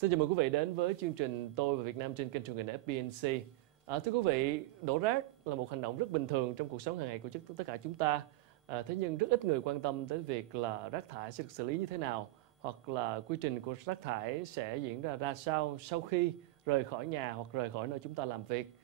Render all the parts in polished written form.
Xin chào mừng quý vị đến với chương trình Tôi và Việt Nam trên kênh truyền hình FBNC. Thưa quý vị, đổ rác là một hành động rất bình thường trong cuộc sống hàng ngày của tất cả chúng ta. Thế nhưng rất ít người quan tâm tới việc là rác thải sẽ được xử lý như thế nào, hoặc là quy trình của rác thải sẽ diễn ra sao sau khi rời khỏi nhà hoặc rời khỏi nơi chúng ta làm việc.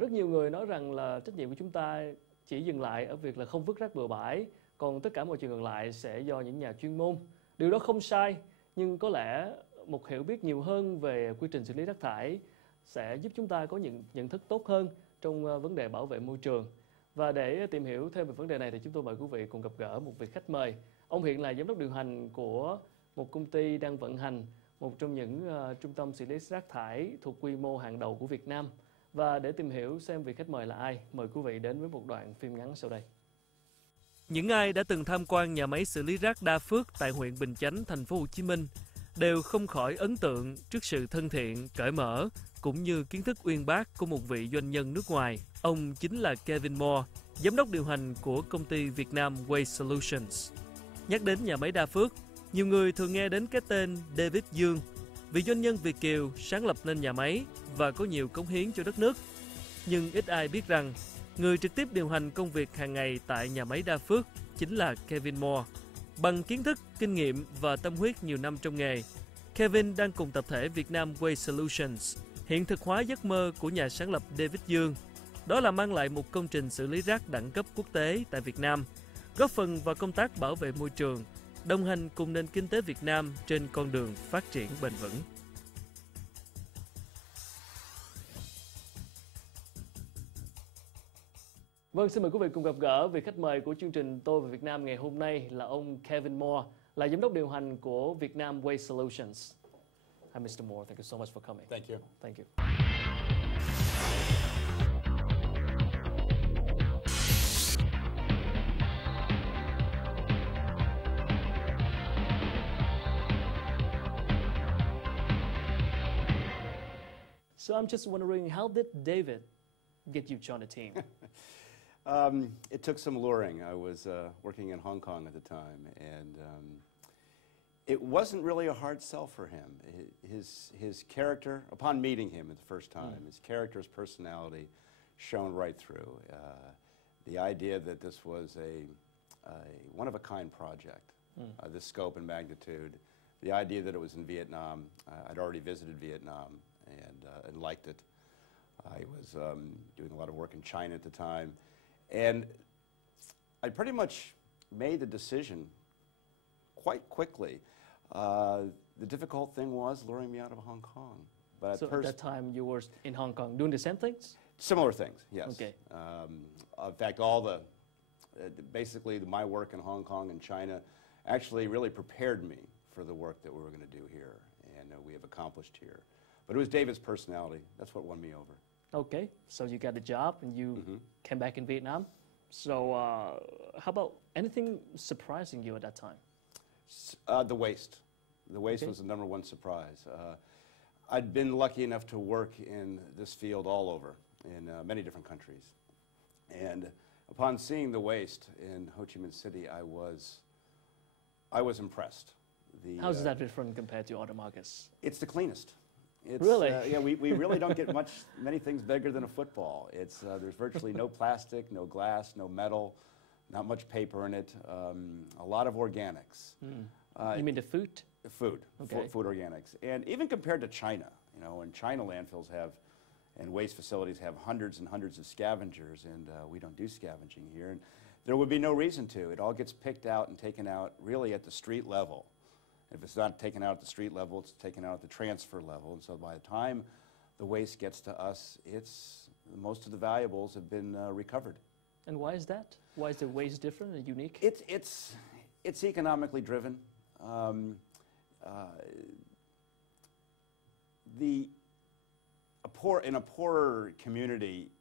Rất nhiều người nói rằng là trách nhiệm của chúng ta chỉ dừng lại ở việc là không vứt rác bừa bãi, còn tất cả mọi chuyện còn lại sẽ do những nhà chuyên môn. Điều đó không sai, nhưng có lẽ một hiểu biết nhiều hơn về quy trình xử lý rác thải sẽ giúp chúng ta có những nhận thức tốt hơn trong vấn đề bảo vệ môi trường. Và để tìm hiểu thêm về vấn đề này thì chúng tôi mời quý vị cùng gặp gỡ một vị khách mời. Ông hiện là giám đốc điều hành của một công ty đang vận hành một trong những trung tâm xử lý rác thải thuộc quy mô hàng đầu của Việt Nam. Và để tìm hiểu xem vị khách mời là ai, mời quý vị đến với một đoạn phim ngắn sau đây. Những ai đã từng tham quan nhà máy xử lý rác Đa Phước tại huyện Bình Chánh, thành phố Hồ Chí Minh đều không khỏi ấn tượng trước sự thân thiện, cởi mở cũng như kiến thức uyên bác của một vị doanh nhân nước ngoài. Ông chính là Kevin Moore, giám đốc điều hành của công ty Việt Nam Waste Solutions. Nhắc đến nhà máy Đa Phước, nhiều người thường nghe đến cái tên David Dương, vị doanh nhân Việt kiều sáng lập nên nhà máy và có nhiều cống hiến cho đất nước. Nhưng ít ai biết rằng, người trực tiếp điều hành công việc hàng ngày tại nhà máy Đa Phước chính là Kevin Moore. Bằng kiến thức, kinh nghiệm và tâm huyết nhiều năm trong nghề, Kevin đang cùng tập thể Việt Nam Waste Solutions hiện thực hóa giấc mơ của nhà sáng lập David Dương. Đó là mang lại một công trình xử lý rác đẳng cấp quốc tế tại Việt Nam, góp phần vào công tác bảo vệ môi trường, đồng hành cùng nền kinh tế Việt Nam trên con đường phát triển bền vững. Vâng, xin mời quý vị cùng gặp gỡ vị khách mời của chương trình Tôi và Việt Nam ngày hôm nay là ông Kevin Moore, là giám đốc điều hành của Việt Nam Waste Solutions. Hi, Mr. Moore. Thank you so much for coming. Thank you. Thank you. So I'm just wondering, how did David get you to join the team? It took some luring. I was working in Hong Kong at the time, and it wasn't really a hard sell for him. His character, upon meeting him at the first time, his character, his personality shone right through. The idea that this was a one-of-a-kind project, the scope and magnitude, the idea that it was in Vietnam. I'd already visited Vietnam and liked it. I was doing a lot of work in China at the time. And I pretty much made the decision quite quickly. The difficult thing was luring me out of Hong Kong. But So at that time you were in Hong Kong doing the same things? Similar things, yes. Okay. In fact, basically my work in Hong Kong and China actually really prepared me for the work that we were going to do here, and we have accomplished here. But it was David's personality. That's what won me over. Okay, so you got the job and you came back in Vietnam. So how about anything surprising you at that time? The waste. The waste was the number one surprise. I'd been lucky enough to work in this field all over in many different countries. And upon seeing the waste in Ho Chi Minh City, I was impressed. How is that different compared to other markets? It's the cleanest. Really? Yeah, we really don't get many things bigger than a football. There's virtually no plastic, no glass, no metal, not much paper in it, a lot of organics. You mean the food? Food, Okay. food organics. And even compared to China, when China landfills and waste facilities have hundreds and hundreds of scavengers, and we don't do scavenging here, and there would be no reason to. It all gets picked out and taken out really at the street level. If it's not taken out at the street level, it's taken out at the transfer level. And so by the time the waste gets to us, most of the valuables have been recovered. And why is that? Why is the waste different and unique? It's economically driven. In a poorer community,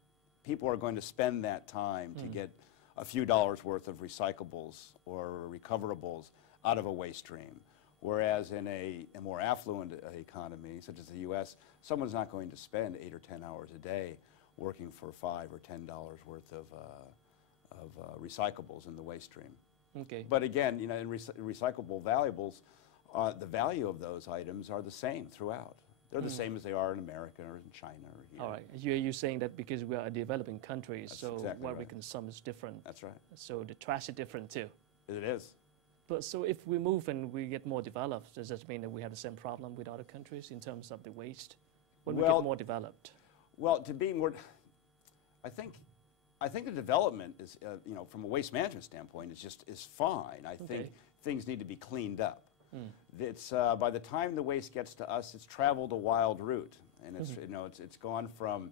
people are going to spend that time to get a few dollars worth of recyclables or recoverables out of a waste stream. Whereas in a more affluent economy, such as the U.S., someone's not going to spend 8 or 10 hours a day working for $5 or $10 worth of recyclables in the waste stream. Okay. But again, in recyclable valuables the value of those items are the same throughout. They're the same as they are in America or in China or here. All right. You're saying that because we are a developing country, That's so exactly what we right. consume is different. That's right. So the trash is different too. It is. But so if we move and we get more developed, does that mean that we have the same problem with other countries in terms of the waste? When we get more developed? Well, to be more, I think the development is, you know, from a waste management standpoint, is fine. I think things need to be cleaned up. It's by the time the waste gets to us, it's traveled a wild route, and it's you know it's gone from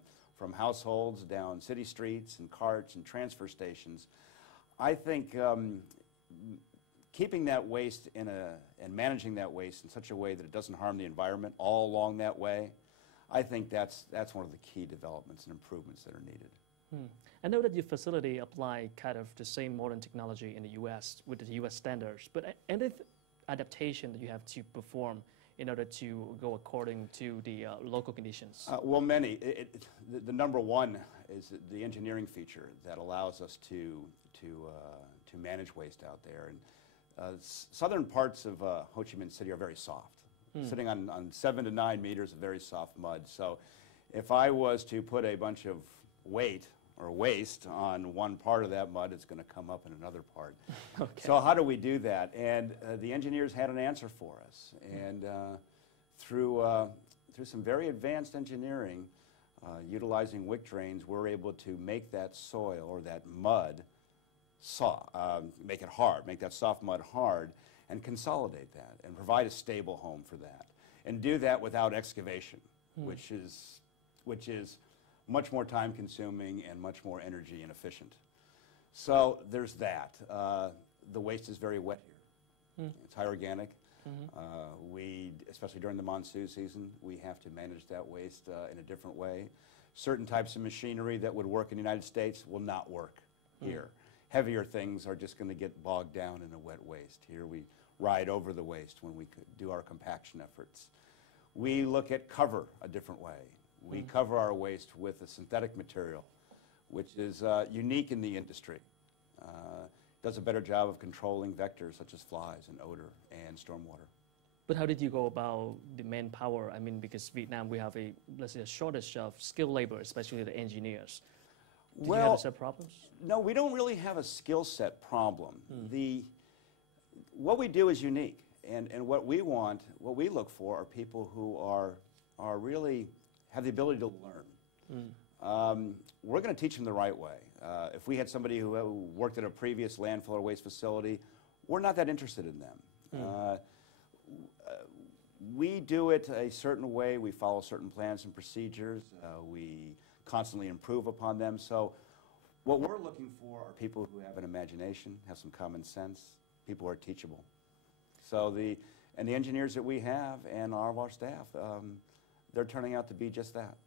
households down city streets and carts and transfer stations. I think keeping that waste and managing that waste in such a way that it doesn't harm the environment all along that way, I think that's one of the key developments and improvements that are needed. I know that your facility apply kind of the same modern technology in the U.S. with the U.S. standards, but any adaptation that you have to perform in order to go according to the local conditions? Well, many. The number one is the engineering feature that allows us to manage waste out there. And southern parts of Ho Chi Minh City are very soft, sitting on 7 to 9 meters of very soft mud. So if I was to put a bunch of weight or waste on one part of that mud, it's going to come up in another part. So how do we do that? And the engineers had an answer for us. And through some very advanced engineering, utilizing wick drains, we're able to make that soil or that mud make it hard, make that soft mud hard, and consolidate that and provide a stable home for that. And do that without excavation, which is much more time consuming and much more energy inefficient. So there's that. The waste is very wet here. It's high organic. Especially during the monsoon season, we have to manage that waste in a different way. Certain types of machinery that would work in the United States will not work here. Heavier things are just going to get bogged down in a wet waste. Here we ride over the waste when we do our compaction efforts. We look at cover a different way. We cover our waste with a synthetic material, which is unique in the industry. Does a better job of controlling vectors such as flies and odor and stormwater. But how did you go about the manpower? I mean, because Vietnam, we have let's say, a shortage of skilled labor, especially the engineers. Did you have some problems? No, we don't really have a skill set problem. What we do is unique, and what we look for are people who are really have the ability to learn. We're going to teach them the right way. If we had somebody who worked at a previous landfill or waste facility, we're not that interested in them. We do it a certain way. We follow certain plans and procedures. We constantly improve upon them. So what we're looking for are people who have an imagination, have some common sense, people who are teachable. So the engineers that we have and all of our staff, they're turning out to be just that.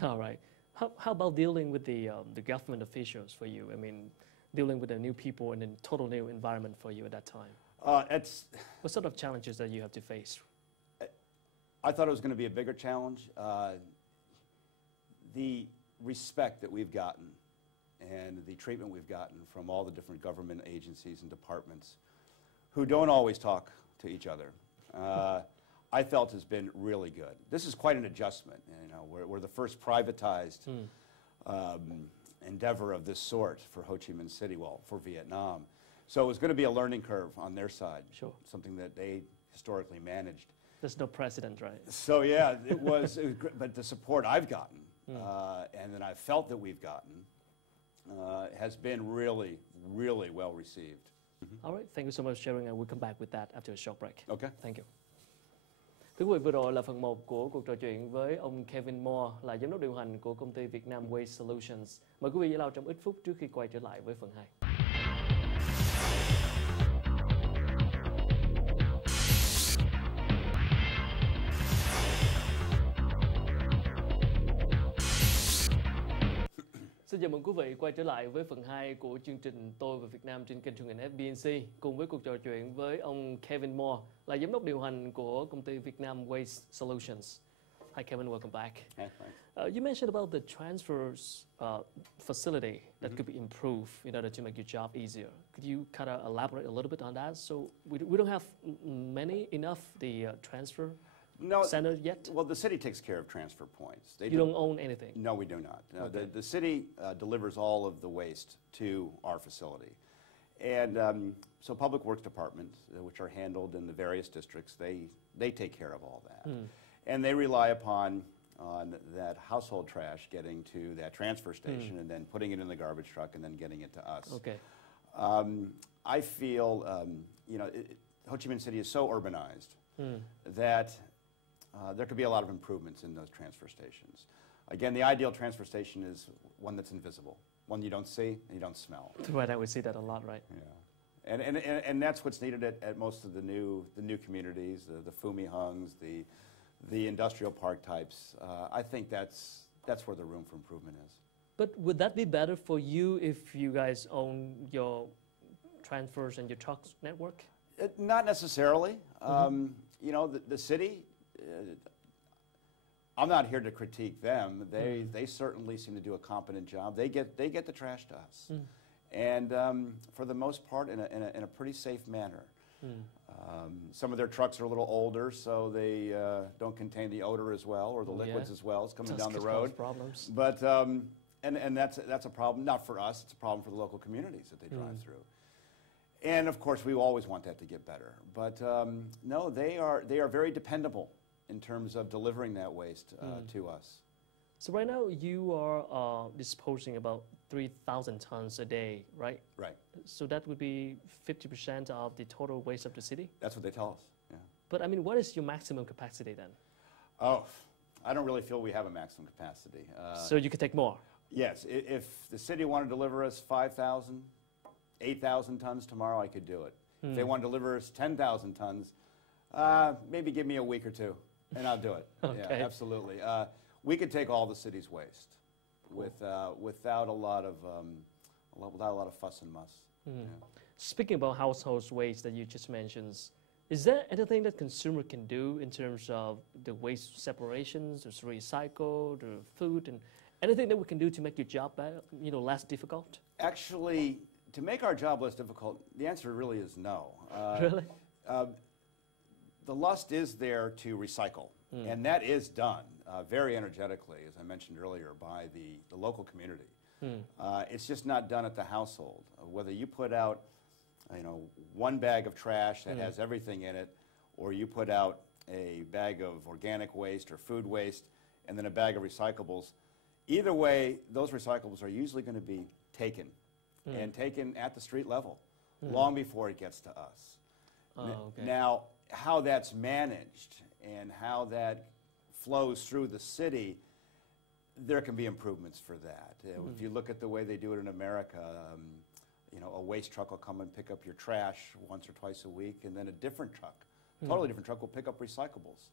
All right. How about dealing with the government officials for you? I mean, dealing with the new people in a total new environment for you at that time? What sort of challenges that you have to face? I thought it was going to be a bigger challenge. The respect that we've gotten and the treatment we've gotten from all the different government agencies and departments who don't always talk to each other, I felt has been really good. This is quite an adjustment. You know, we're the first privatized endeavor of this sort for Ho Chi Minh City, well, for Vietnam. So it was going to be a learning curve on their side, something that they historically managed. There's no precedent, right? So yeah, it was great, but the support I've gotten and that I've felt that we've gotten has been really, really well received. All right, thank you so much for sharing, and we'll come back with that after a short break. Okay. Thank you. Thưa quý vị, vừa rồi là phần 1 của cuộc trò chuyện với ông Kevin Moore, là giám đốc điều hành của công ty Vietnam Waste Solutions. Mời quý vị giải lao trong ít phút trước khi quay trở lại với phần 2. Xin chào mừng quý vị quay trở lại với phần 2 của chương trình Tôi và Việt Nam trên kênh truyền hình FBNC, cùng với cuộc trò chuyện với ông Kevin Moore, là giám đốc điều hành của công ty Vietnam Waste Solutions. Hi, Kevin. Welcome back. Hey, thanks. You mentioned about the transfers facility that could be improved in order to make your job easier. Could you kind of elaborate a little bit on that? So we don't have enough the transfer center yet? Well, the city takes care of transfer points. You don't own anything? No, we do not. No, Okay. the city delivers all of the waste to our facility. And so public works departments, which are handled in the various districts, they take care of all that. And they rely upon that household trash getting to that transfer station and then putting it in the garbage truck and then getting it to us. Okay. I feel, Ho Chi Minh City is so urbanized that there could be a lot of improvements in those transfer stations. Again, the ideal transfer station is one that's invisible, one you don't see and you don't smell. Right, I would see that a lot, right? Yeah, and that's what's needed at most of the new communities, the Fumi Hungs, the industrial park types. I think that's where the room for improvement is. But would that be better for you if you guys own your transfers and your trucks network? Not necessarily. The city, I'm not here to critique them. They certainly seem to do a competent job. They get the trash to us, and for the most part, in a pretty safe manner. Some of their trucks are a little older, so they don't contain the odor as well, or the liquids as well. It's coming down the road. Problems. But and that's a problem not for us. It's a problem for the local communities that they drive through. And of course, we always want that to get better. But no, they are very dependable in terms of delivering that waste to us. So right now you are disposing about 3,000 tons a day, right? Right. So that would be 50% of the total waste of the city? That's what they tell us, yeah. But I mean, what is your maximum capacity then? Oh, I don't really feel we have a maximum capacity. So you could take more? Yes, if the city wanted to deliver us 5,000, 8,000 tons tomorrow, I could do it. If they want to deliver us 10,000 tons, maybe give me a week or two, and I'll do it. Okay. Yeah, absolutely. We could take all the city's waste without a lot of fuss and muss. Yeah. Speaking about household waste that you just mentioned, is there anything that consumer can do in terms of the waste separations, the recycle, the food, and anything that we can do to make your job better, less difficult? Actually, to make our job less difficult, the answer really is no. Really? The lust is there to recycle, and that is done very energetically, as I mentioned earlier, by the local community. It's just not done at the household. Whether you put out, one bag of trash that has everything in it, or you put out a bag of organic waste or food waste, and then a bag of recyclables, either way, those recyclables are usually going to be taken, and taken at the street level, long before it gets to us. Okay. Now, how that's managed and how that flows through the city, there can be improvements for that. If you look at the way they do it in America, a waste truck will come and pick up your trash once or twice a week, and then a different truck, totally different truck, will pick up recyclables,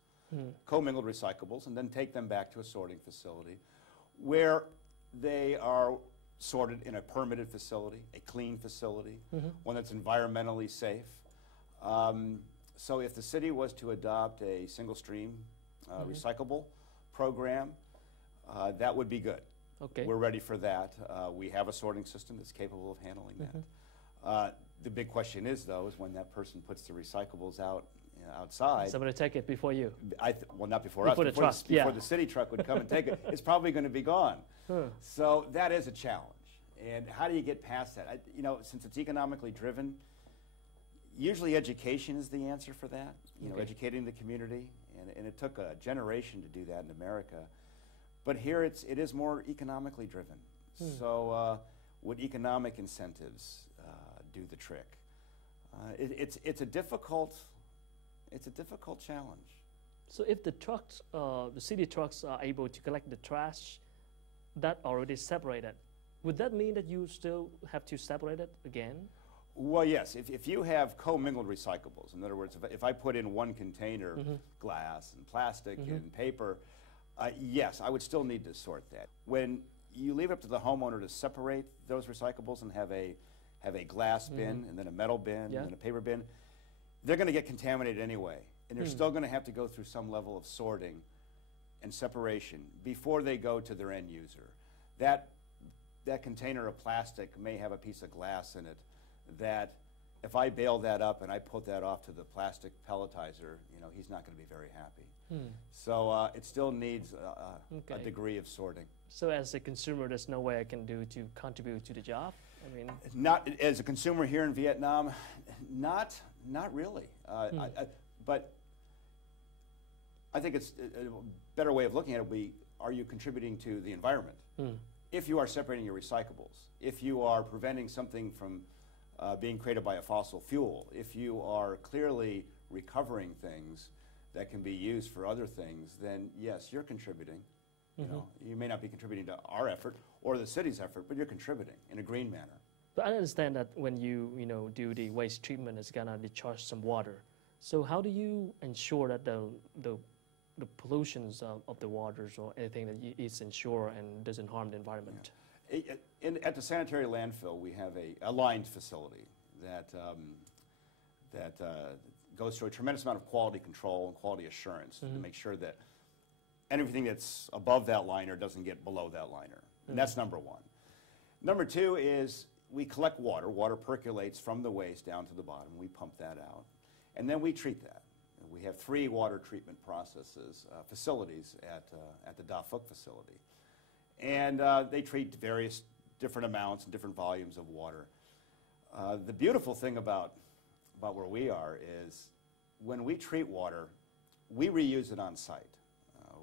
commingled recyclables, and then take them back to a sorting facility where they are sorted in a permitted facility, a clean facility, one that's environmentally safe. So if the city was to adopt a single stream recyclable program, that would be good. Okay. We're ready for that. We have a sorting system that's capable of handling that. The big question is, though, is when that person puts the recyclables out outside. Somebody take it before you. Well, not before us. Before the city truck would come and take it, it's probably going to be gone. So that is a challenge. And how do you get past that? Since it's economically driven, usually education is the answer for that. Educating the community, and it took a generation to do that in America. But here it is more economically driven. So would economic incentives do the trick? It's a difficult challenge. So if the trucks, the city trucks are able to collect the trash that already separated, would that mean that you still have to separate it again? Well, yes. If you have commingled recyclables, in other words, if I put in one container glass and plastic and paper, yes, I would still need to sort that. When you leave it up to the homeowner to separate those recyclables and have a glass bin and then a metal bin and then a paper bin, they're going to get contaminated anyway, and they're still going to have to go through some level of sorting and separation before they go to their end user. That container of plastic may have a piece of glass in it that if I bail that up and I put that off to the plastic pelletizer, you know, he's not going to be very happy. So it still needs a degree of sorting. So as a consumer, there's no way I can do to contribute to the job? I mean, not as a consumer here in Vietnam, not really. But I think it's a better way of looking at it would be, are you contributing to the environment? If you are separating your recyclables, if you are preventing something from being created by a fossil fuel, if you are clearly recovering things that can be used for other things, then yes, you're contributing. You know, you may not be contributing to our effort or the city's effort, but you're contributing in a green manner. But I understand that when you do the waste treatment, it's gonna discharge some water. So how do you ensure that the pollutions of the waters or anything that is ensured and doesn't harm the environment? Yeah. At the sanitary landfill, we have a lined facility that goes through a tremendous amount of quality control and quality assurance to make sure that everything that's above that liner doesn't get below that liner. And that's number one. Number two is we collect water. Water percolates from the waste down to the bottom. We pump that out. And then we treat that. We have 3 water treatment facilities at the Da Phuc facility. And they treat various different amounts and different volumes of water. The beautiful thing about where we are is when we treat water, we reuse it on site.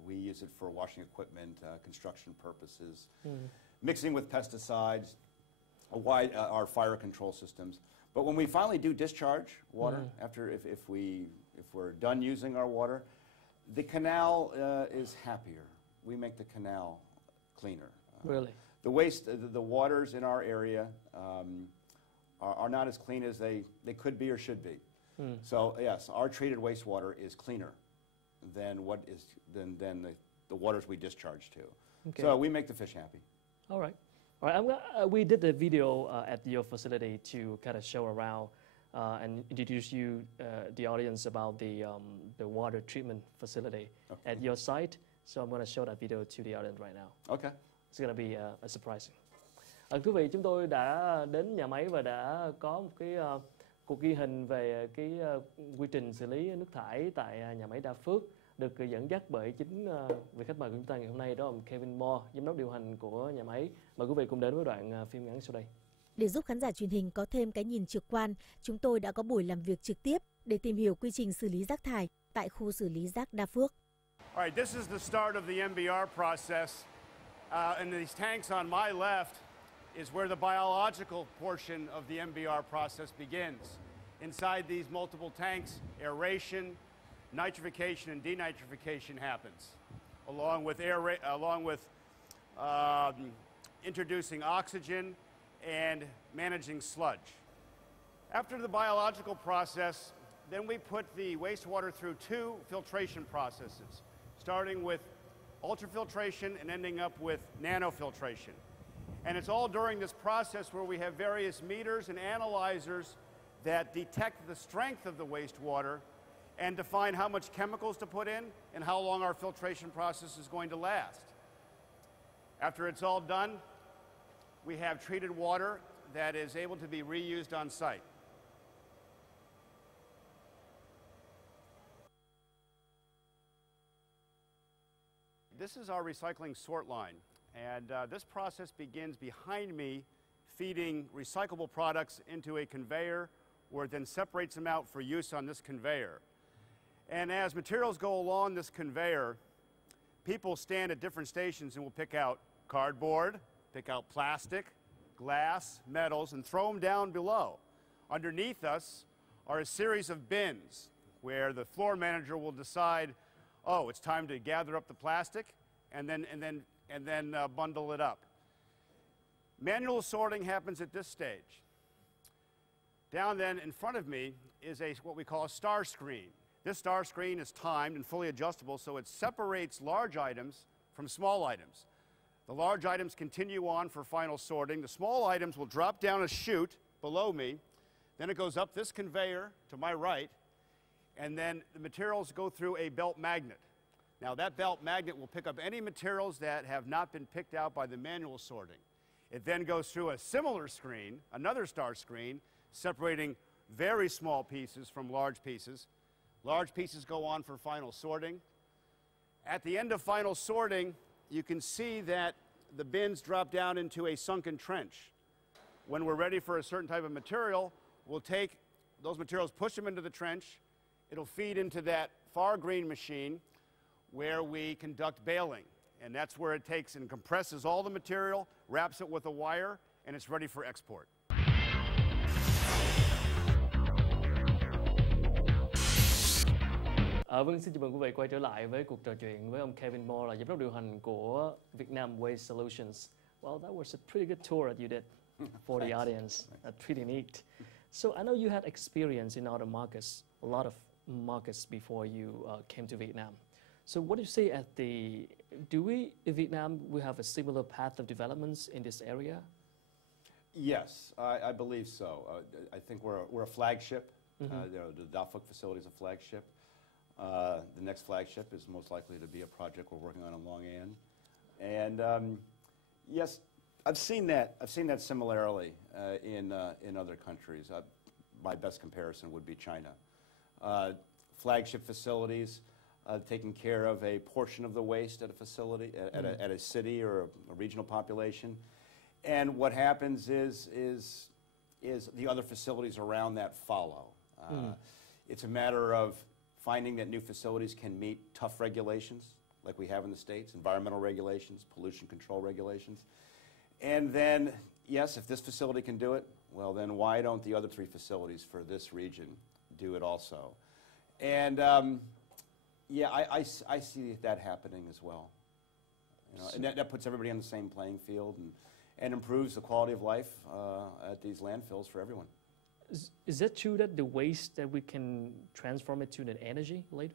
We use it for washing equipment, construction purposes, mixing with pesticides, our fire control systems. But when we finally do discharge water, if we're done using our water, the canal is happier. We make the canal cleaner. Really? The waste, the waters in our area are not as clean as they could be or should be. So yes, our treated wastewater is cleaner than the waters we discharge to. Okay. So we make the fish happy. All right. All right. We did a video at your facility to kind of show around and introduce the audience about the water treatment facility at your site. So I'm going to show that video to the audience right now. Okay. It's going to be surprising. Quý vị, chúng tôi đã đến nhà máy và đã có một cái cuộc ghi hình về cái quy trình xử lý nước thải tại nhà máy Đa Phước, được dẫn dắt bởi chính vị khách mời của chúng ta ngày hôm nay, đó là ông Kevin Moore, giám đốc điều hành của nhà máy. Mời quý vị cùng đến với đoạn phim ngắn sau đây. Để giúp khán giả truyền hình có thêm cái nhìn trực quan, chúng tôi đã có buổi làm việc trực tiếp để tìm hiểu quy trình xử lý rác thải tại khu xử lý rác Đa Phước. All right, this is the start of the MBR process, and these tanks on my left is where the biological portion of the MBR process begins. Inside these multiple tanks, aeration, nitrification, and denitrification happens, along with introducing oxygen and managing sludge. After the biological process, then we put the wastewater through 2 filtration processes, starting with ultrafiltration and ending up with nanofiltration. And it's all during this process where we have various meters and analyzers that detect the strength of the wastewater and define how much chemicals to put in and how long our filtration process is going to last. After it's all done, we have treated water that is able to be reused on site. This is our recycling sort line, and this process begins behind me, feeding recyclable products into a conveyor where it then separates them out for use on this conveyor. And as materials go along this conveyor, people stand at different stations and will pick out cardboard, pick out plastic, glass, metals, and throw them down below. Underneath us are a series of bins where the floor manager will decide, oh, it's time to gather up the plastic and then bundle it up. Manual sorting happens at this stage. Down then in front of me is what we call a star screen. This star screen is timed and fully adjustable, so it separates large items from small items. The large items continue on for final sorting. The small items will drop down a chute below me. Then it goes up this conveyor to my right, and then the materials go through a belt magnet. Now that belt magnet will pick up any materials that have not been picked out by the manual sorting. It then goes through a similar screen, another star screen, separating very small pieces from large pieces. Large pieces go on for final sorting. At the end of final sorting, you can see that the bins drop down into a sunken trench. When we're ready for a certain type of material, we'll take those materials, push them into the trench. It'll feed into that far green machine where we conduct baling. And that's where it takes and compresses all the material, wraps it with a wire, and it's ready for export. Vâng, xin chào mừng quý vị quay trở lại với cuộc trò chuyện với ông Kevin Moore, là giám đốc điều hành của Vietnam Waste Solutions. Well, that was a pretty good tour that you did for the audience. That's pretty neat. So I know you had experience in other markets, a lot of markets before you came to Vietnam. So what do you say at the, in Vietnam, we have a similar path of developments in this area? Yes, I believe so. I think we're a flagship. The Da Phuc facility is a flagship. The next flagship is most likely to be a project we're working on in Long An. And yes, I've seen that similarly in other countries. My best comparison would be China. Flagship facilities taking care of a portion of the waste at a facility, at a city or a regional population. And what happens is the other facilities around that follow. It's a matter of finding that new facilities can meet tough regulations, like we have in the States, environmental regulations, pollution control regulations. And then, yes, if this facility can do it, well, then why don't the other three facilities for this region do it also? And yeah, I see that happening as well. You know, and that puts everybody on the same playing field and improves the quality of life at these landfills for everyone. Is that true that the waste that we can transform it to an energy later?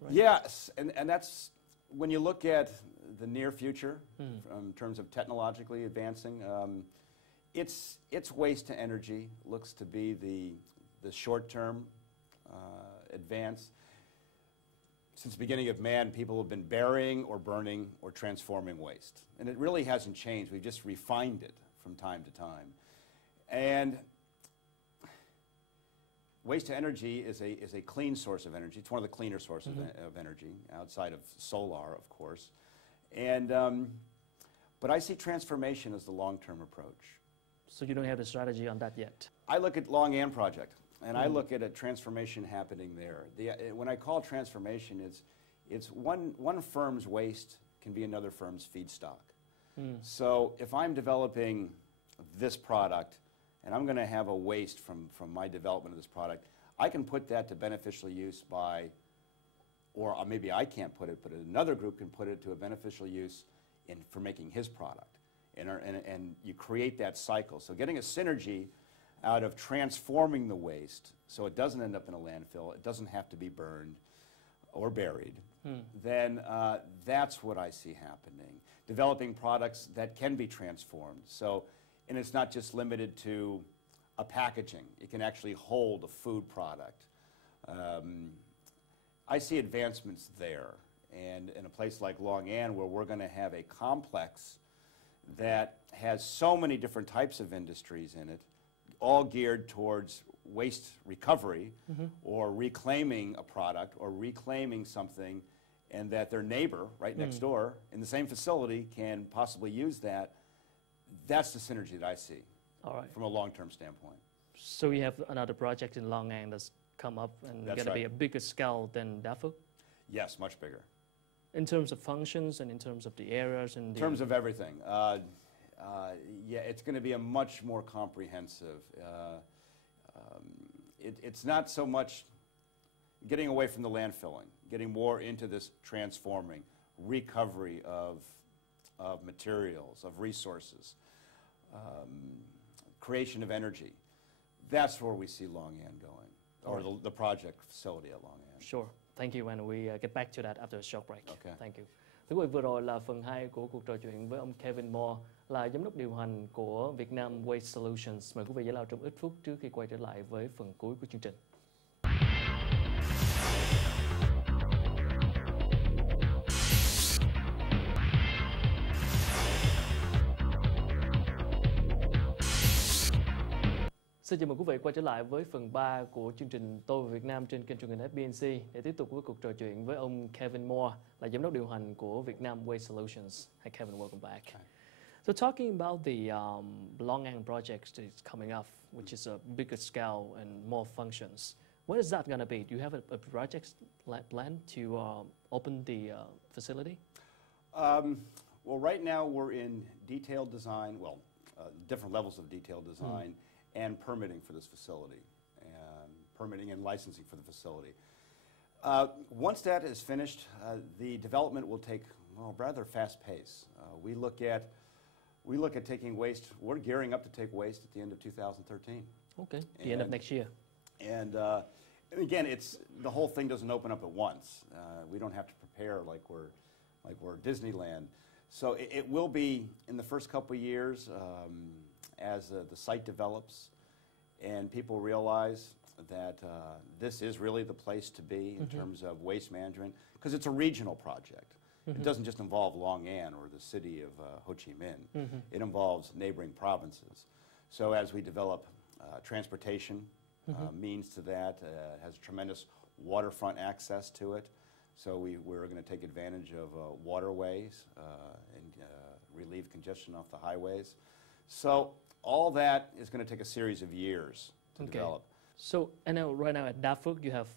Right? Yes, and that's when you look at the near future in terms of technologically advancing. It's waste to energy looks to be the short-term advance. Since the beginning of man, people have been burying or burning or transforming waste, and it really hasn't changed. We've just refined it from time to time, and waste to energy is a clean source of energy. It's one of the cleaner sources of energy, outside of solar, of course. And, but I see transformation as the long-term approach. So you don't have a strategy on that yet? I look at Long An project, and I look at a transformation happening there. When I call transformation, it's one firm's waste can be another firm's feedstock. So if I'm developing this product, and I'm going to have a waste from my development of this product, I can put that to beneficial use by, or maybe I can't put it, but another group can put it to a beneficial use for making his product. And you create that cycle. So getting a synergy out of transforming the waste so it doesn't end up in a landfill, it doesn't have to be burned or buried, then that's what I see happening. Developing products that can be transformed. So. And it's not just limited to a packaging. It can actually hold a food product. I see advancements there. And in a place like Long An, where we're going to have a complex that has so many different types of industries in it, all geared towards waste recovery or reclaiming a product or reclaiming something, and that their neighbor right next door in the same facility can possibly use that. That's the synergy that I see from a long-term standpoint. So you have another project in Long An that's come up and going to be a bigger scale than Da Phuc? Yes, much bigger. In terms of functions and in terms of the areas? And in terms of everything. Yeah, it's going to be a much more comprehensive. It's not so much getting away from the landfilling, getting more into this transforming, recovery of materials, of resources, creation of energy. That's where we see Long An going, or the project facility at Long An. Sure. Thank you, and we get back to that after a short break. Okay. Thank you. Thưa quý vị, vừa rồi là phần 2 của cuộc trò chuyện với ông Kevin Moore, là giám đốc điều hành của Vietnam Waste Solutions. Mời quý vị giải lao trong ít phút trước khi quay trở lại với phần cuối của chương trình. Xin chào mừng quý vị quay trở lại với phần 3 của chương trình Tôi về Việt Nam trên kênh truyền hình FBNC để tiếp tục với cuộc trò chuyện với ông Kevin Moore, là giám đốc điều hành của Vietnam Waste Solutions. Hi Kevin, welcome back. So talking about the Long An project that's coming up, which is a bigger scale and more functions, what is that going to be? Do you have a project plan to open the facility? Well, right now we're in detailed design, different levels of detailed design and permitting for this facility, and permitting and licensing for the facility. Once that is finished, the development will take rather fast pace. We look at taking waste. We're gearing up to take waste at the end of 2013. Okay, the end of next year. And again, the whole thing doesn't open up at once. We don't have to prepare like we're Disneyland. So it will be in the first couple of years as the site develops and people realize that this is really the place to be in terms of waste management, because it's a regional project. It doesn't just involve Long An or the city of Ho Chi Minh. It involves neighboring provinces. So as we develop transportation means to that, it has tremendous waterfront access to it. So we're going to take advantage of waterways and relieve congestion off the highways. So all that is going to take a series of years to develop. So I know right now at Đa Phước you have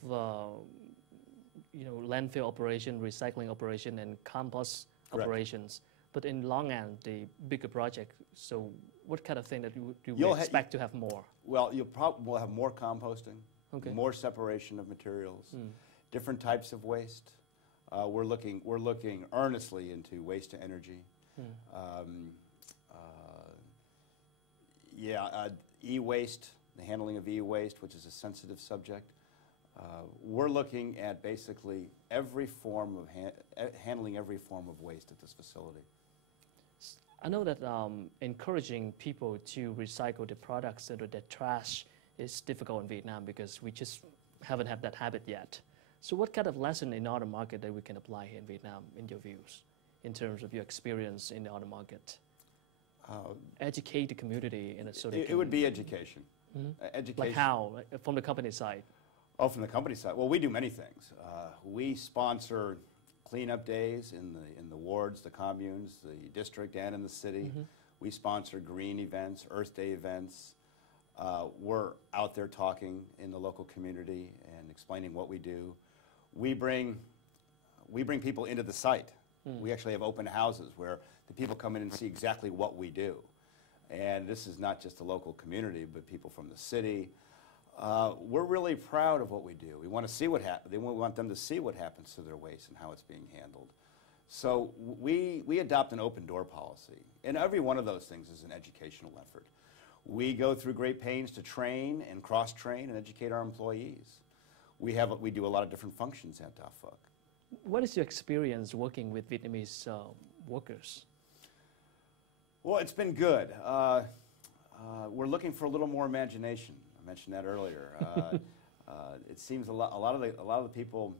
landfill operation, recycling operation, and compost operations. But in Long An, the bigger project, so what kind of thing that you expect to have more? Well, we'll have more composting, more separation of materials, different types of waste. We're looking earnestly into waste to energy. E-waste, the handling of e-waste, which is a sensitive subject. We're looking at basically every form of handling every form of waste at this facility. I know that encouraging people to recycle the products that are the trash is difficult in Vietnam because we just haven't had that habit yet. So what kind of lesson in the other market that we can apply here in Vietnam, in your views, in terms of your experience in the other market? Educate the community in a sort of... It would be education. Education. Like how? From the company side? Oh, from the company side. Well, we do many things. We sponsor cleanup days in the wards, the communes, the district, and in the city. We sponsor green events, Earth Day events. We're out there talking in the local community and explaining what we do. We bring people into the site. We actually have open houses where the people come in and see exactly what we do. And this is not just the local community, but people from the city. We're really proud of what we do. We want to see what happens. We want them to see what happens to their waste and how it's being handled. So we adopt an open door policy. And every one of those things is an educational effort. We go through great pains to train and cross-train and educate our employees. We do a lot of different functions at Đa Phước. What is your experience working with Vietnamese workers? Well, it's been good. We're looking for a little more imagination. I mentioned that earlier. It seems a lot of the people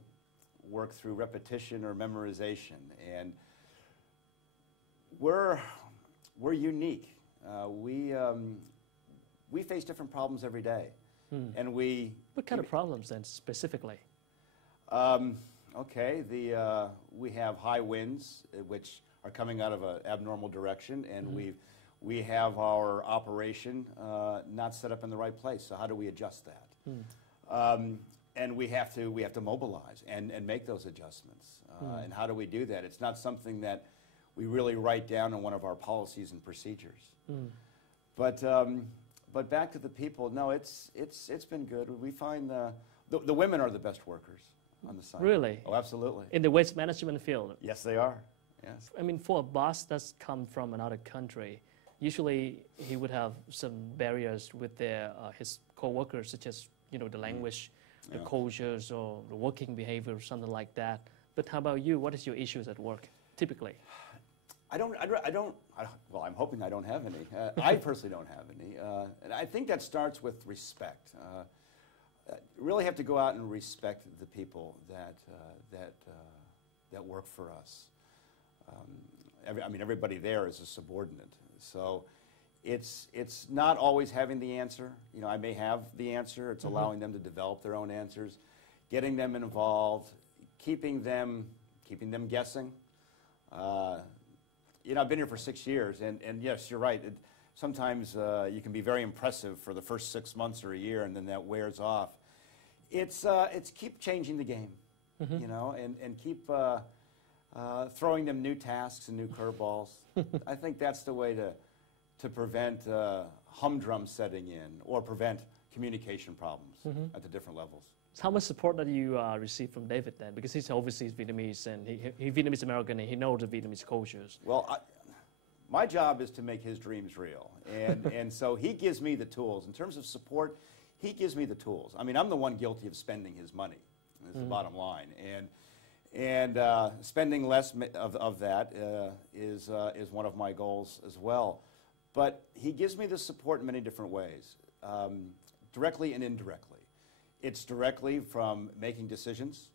work through repetition or memorization, and we're unique. We face different problems every day, and What kind of problems then specifically? We have high winds, which are coming out of an abnormal direction, and we have our operation not set up in the right place. So how do we adjust that? And we have to mobilize and make those adjustments. And how do we do that? It's not something that we really write down in one of our policies and procedures. But back to the people, no, it's been good. We find the women are the best workers on the site. Really? Oh, absolutely. In the waste management field? Yes, they are. Yes. I mean, for a boss that's come from another country, usually he would have some barriers with his co-workers, such as the language, the cultures, or the working behavior, or something like that. But how about you? What is your issues at work, typically? Well, I'm hoping I don't have any. I personally don't have any. And I think that starts with respect. Really have to go out and respect the people that work for us. Everybody there is a subordinate. So It's not always having the answer. You know, I may have the answer. It's allowing them to develop their own answers, getting them involved, keeping them guessing. You know, I've been here for 6 years, and yes, you're right. Sometimes you can be very impressive for the first 6 months or a year, and then that wears off. It's keep changing the game, you know, and keep throwing them new tasks and new curveballs. I think that's the way to prevent humdrum setting in or prevent communication problems at the different levels. So how much support that you receive from David then? Because he's overseas Vietnamese and he's Vietnamese American and he knows the Vietnamese cultures. Well, my job is to make his dreams real. And so he gives me the tools. In terms of support, he gives me the tools. I mean, I'm the one guilty of spending his money, is the bottom line. And spending less of that is one of my goals as well. But he gives me the support in many different ways, directly and indirectly. It's directly from making decisions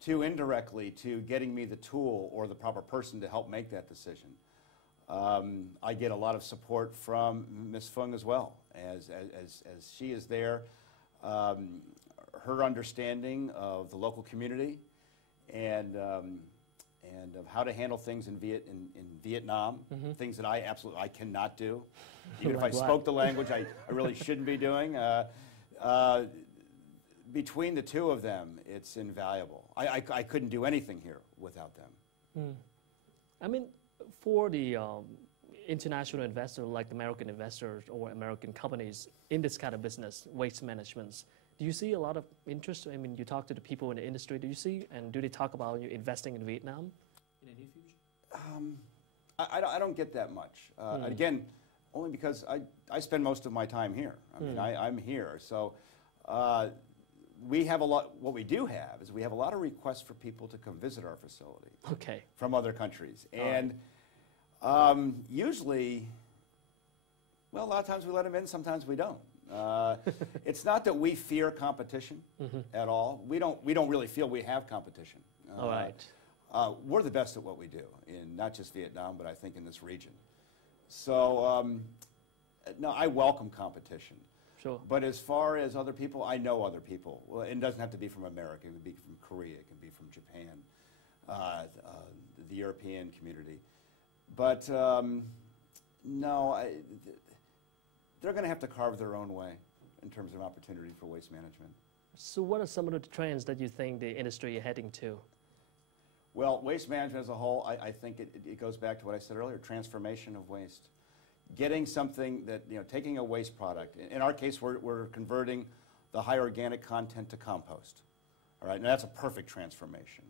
to indirectly to getting me the tool or the proper person to help make that decision. I get a lot of support from Ms. Fung as well, as she is there. Her understanding of the local community and of how to handle things in Vietnam, things that I cannot do. Even if I spoke the language, I really shouldn't be doing. Between the two of them, it's invaluable. I couldn't do anything here without them. I mean, for the international investor, like American investors or American companies in this kind of business, waste management, do you see a lot of interest? I mean, you talk to the people in the industry, do you see, and do they talk about you investing in Vietnam in the near future? I don't get that much. Again, only because I spend most of my time here. I mean, I'm here. So we have a lot, what we do have is we have a lot of requests for people to come visit our facility from other countries. And usually, well, a lot of times we let them in, sometimes we don't. It's not that we fear competition at all. We don't really feel we have competition. All right. We're the best at what we do, in not just Vietnam, but I think in this region. So, no, I welcome competition. Sure. But as far as other people, I know other people. Well, it doesn't have to be from America. It can be from Korea. It can be from Japan, the European community. But no, they're going to have to carve their own way in terms of opportunity for waste management. So what are some of the trends that you think the industry is heading to? Well, waste management as a whole, I think it goes back to what I said earlier, transformation of waste. Getting something that, you know, taking a waste product. In our case, we're converting the high organic content to compost. All right, and that's a perfect transformation.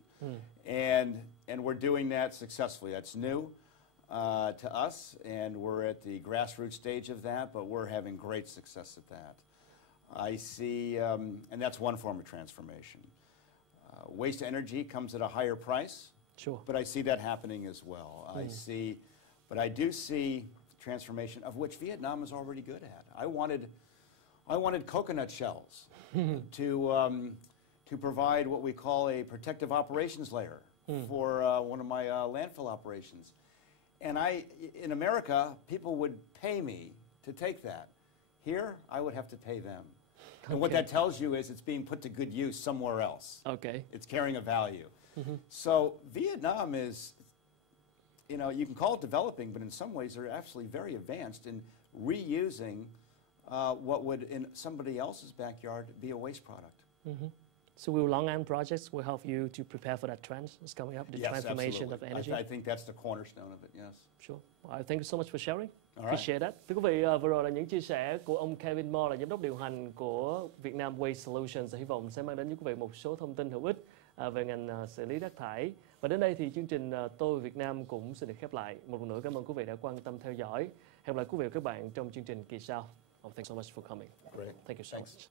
And we're doing that successfully. That's new to us, and we're at the grassroots stage of that, but we're having great success at that. I see, and that's one form of transformation. Waste energy comes at a higher price, but I see that happening as well. But I do see transformation of which Vietnam is already good at. I wanted coconut shells to provide what we call a protective operations layer for one of my landfill operations. And in America, people would pay me to take that. Here, I would have to pay them. And what that tells you is it's being put to good use somewhere else. It's carrying a value. So Vietnam is, you know, you can call it developing, but in some ways they're actually very advanced in reusing what would in somebody else's backyard be a waste product. So will Long An projects will help you to prepare for that trend that's coming up, the transformation of energy? I think that's the cornerstone of it, yes. Sure. Thank you so much for sharing. Appreciate that. Thưa quý vị, vừa rồi là những chia sẻ của ông Kevin Moore, là giám đốc điều hành của Vietnam Waste Solutions. Hy vọng sẽ mang đến cho quý vị một số thông tin hữu ích về ngành xử lý rác thải. Và đến đây thì chương trình Tôi Việt Nam cũng xin được khép lại. Một lần nữa cảm ơn quý vị đã quan tâm theo dõi. Hẹn gặp lại quý vị và các bạn trong chương trình kỳ sau. Thanks so much for coming. Great. Thank you so much.